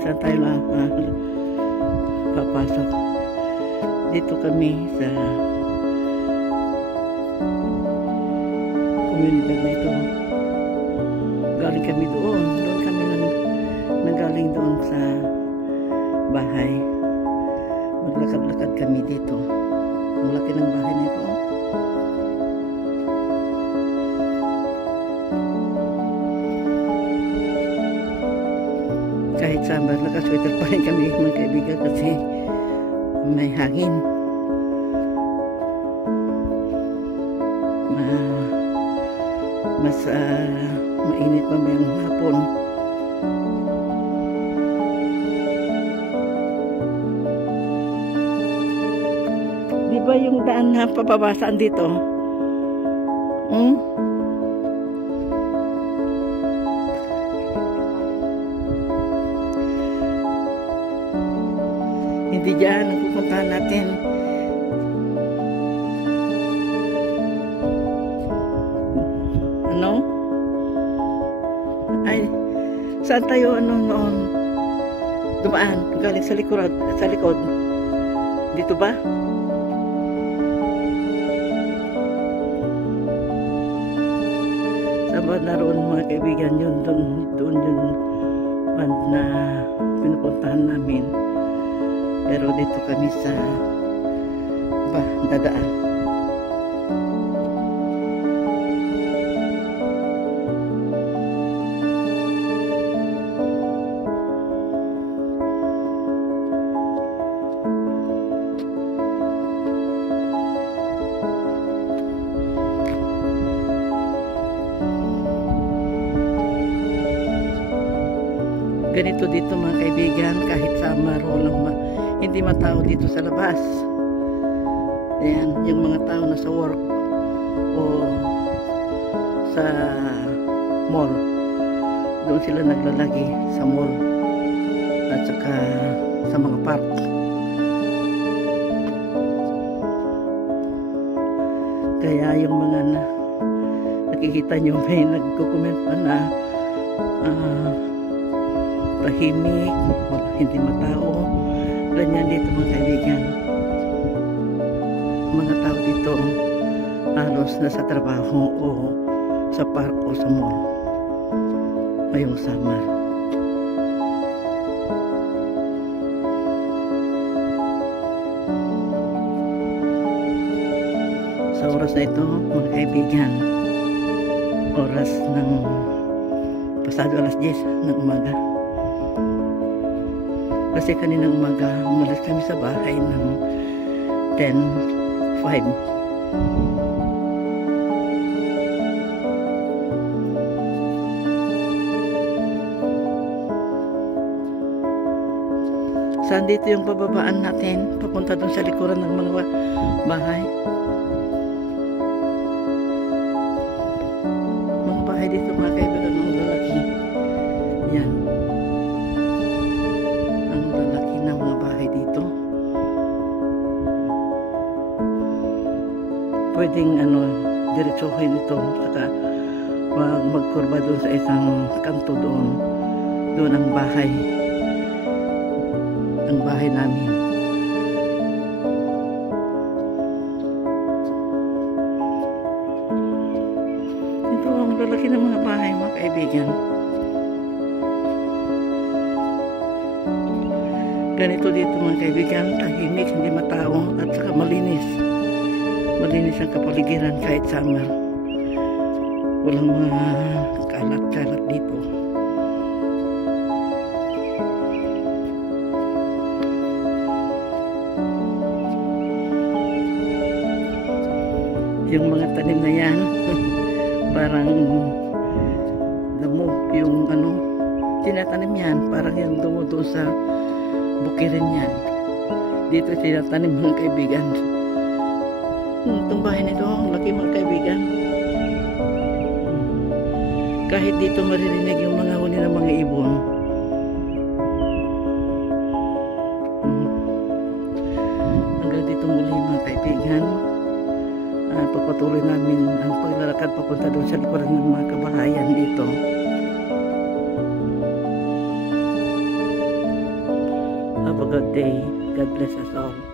Saan tayo lang papasok? Dito kami sa komunidad na ito. Galing kami doon. Doon kami nanggaling doon sa bahay. Maglakad-lakad kami dito. Ang laki ng bahay na ito. Kahit summer, nakasweater pa rin kami mga kaibigan kasi may hangin. Mas mainit pa may hapon. Di ba yung daan na pababasaan dito? Hindi dyan ang pupuntahan natin. Ano? Ay, saan tayo noon dumaan? Galing sa likod. Dito ba? Saan ba naroon mga kaibigan yun? Doon yun na pinupuntahan namin. Pero dito kami sa dadaan. Ganito dito mga kaibigan, kahit summer hindi matao dito sa labas. Ayan, yung mga tao na sa work o sa mall, doon sila naglalagi sa mall at saka sa mga park. Kaya yung mga nakikita nyo may nagko-comment pa na tahimik, hindi matao. Ganyan dito mga kaibigan. Mga tao dito halos nasa trabaho o sa park o sa mall ngayong summer. Sa oras na ito mga kaibigan, oras ng pasado alas 10 ng umaga. Kasi kaninang umaga, umalis kami sa bahay ng 10:05. Saan dito yung pababaan natin? Papunta dun sa likuran ng mga bahay. Mga bahay dito mga kaibigan ng lalaki. Yan. Pwedeng diretsuhin ito saka magkurba doon sa isang kanto doon ang bahay namin. Ito ang lalaki ng mga bahay mga kaibigan. Ganito dito mga kaibigan, tahimik, hindi matao at saka malinis ang kapaligiran kahit summer. Walang mga kalat-kalat dito. Yung mga tanim na yan parang damo yung tinatanim yan, parang yung damo doon sa bukirin yan. Dito tinatanim mga kaibigan. Itong bahay nito, ang laki mga kaibigan. Kahit dito maririnig yung mga huni ng mga ibon. Hanggang dito muli mga kaibigan. Pagpatuloy namin ang paglalakad papunta doon sa likuran ng mga kabahayan dito. Have a good day. God bless us all.